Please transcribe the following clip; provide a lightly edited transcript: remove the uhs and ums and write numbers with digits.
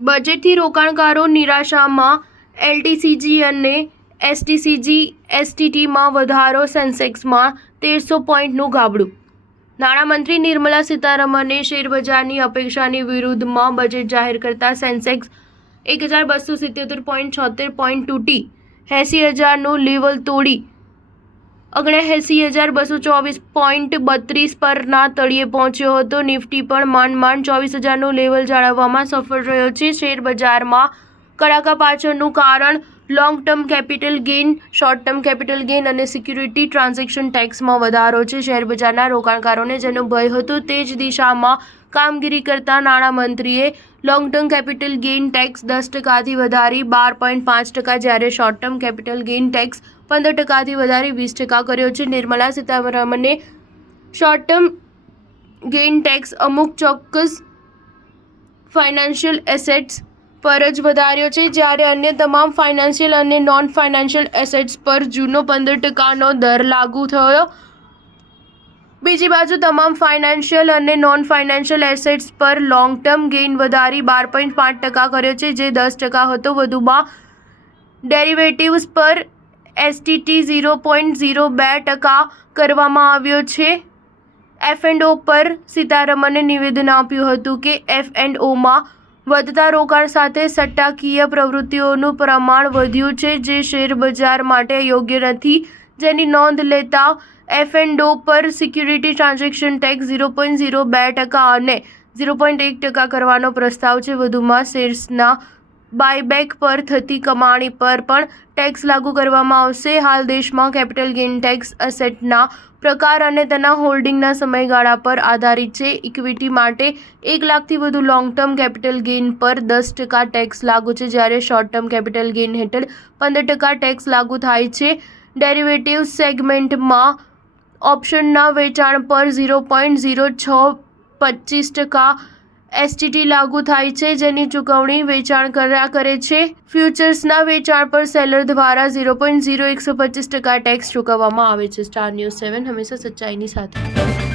બજેટથી રોકાણકારો નિરાશામાં, એલટીસીજી અને એસટીસીજી એસટીટીમાં વધારો, સેન્સેક્સમાં 1300 પોઈન્ટનું ગાબડું. નાણામંત્રી નિર્મલા સીતારમણે શેરબજારની અપેક્ષાની વિરુદ્ધમાં બજેટ જાહેર કરતા સેન્સેક્સ 1277.76 પોઈન્ટ તૂટી 80,000નું લેવલ તોડી 79,224.32 પરના તળિયે પહોંચ્યો હતો. નિફ્ટી પણ માંડ 24,000નું લેવલ જાળવવામાં સફળ રહ્યો છે. શેરબજારમાં કડાકા પાછળનું કારણ long term capital gain, short term capital gain અને સિક્યુરિટી ટ્રાન્ઝેક્શન ટેક્સમાં વધારો છે. શેરબજારના રોકાણકારોને જેનો ભય હતો તે જ દિશામાં કામગીરી કરતા નાણામંત્રીએ long term capital gain tax 10%થી વધારી 12.5%, જ્યારે short term capital gain tax 15%થી વધારી 20% કર્યો છે. નિર્મલા સીતારમણે શોર્ટ ટર્મ ગેઇન ટેક્સ અમુક ચોક્કસ ફાઇનાન્શિયલ એસેટ્સ પર જ વધાર્યો છે, જ્યારે અન્ય તમામ ફાઇનાન્શિયલ અને નોન ફાઇનાન્શિયલ એસેટ્સ પર જૂનો 15%નો દર લાગુ થયો. બીજી બાજુ તમામ ફાઇનાન્શિયલ અને નોન ફાઇનાન્શિયલ એસેટ્સ પર લોંગ ટર્મ ગેઇન વધારી 12.5% કર્યો છે, જે 10% હતો. વધુમાં ડેરિવેટિવ્સ પર એસટીટી 0.02% કરવામાં આવ્યો છે. એફ.એન્ડ.ઓ પર સીતારમણે નિવેદન આપ્યું હતું કે એફ.એન્ડ.ઓમાં વધતા રોકાણ સાથે સટ્ટાકીય પ્રવૃત્તિઓનું પ્રમાણ વધ્યું છે, જે શેરબજાર માટે યોગ્ય નથી, જેની નોંધ લેતા એફ.એન્ડ.ઓ પર સિક્યુરિટી ટ્રાન્ઝેક્શન ટેક્સ 0.02% અને 0.1% કરવાનો પ્રસ્તાવ છે. વધુમાં શેર્સના બાયબેક પર થતી કમાણી પર પણ ટેક્સ લાગુ કરવામાં આવશે. હાલ દેશમાં કેપિટલ ગેઇન ટેક્સ એસેટના પ્રકાર અને તેના હોલ્ડિંગના સમયગાળા પર આધારિત છે. ઇક્વિટી માટે 1 લાખથી વધુ લોંગ ટર્મ કેપિટલ ગેઇન પર 10% ટેક્સ લાગુ છે, જ્યારે શોર્ટ ટર્મ કેપિટલ ગેઇન હેઠળ 15% ટેક્સ લાગુ થાય છે. ડેરિવેટિવ્સ સેગમેન્ટમાં ઓપ્શનના વેચાણ પર 0.0625% એસટીટી લાગુ થાય છે, જેની ચૂકવણી વેચાણ કર્યા કરે છે. ફ્યુચર્સના વેચાણ પર સેલર દ્વારા 0.0125% ટેક્સ ચૂકવવામાં આવે છે. સ્ટાર ન્યૂઝ 7 હંમેશા સચ્ચાઈની સાથે.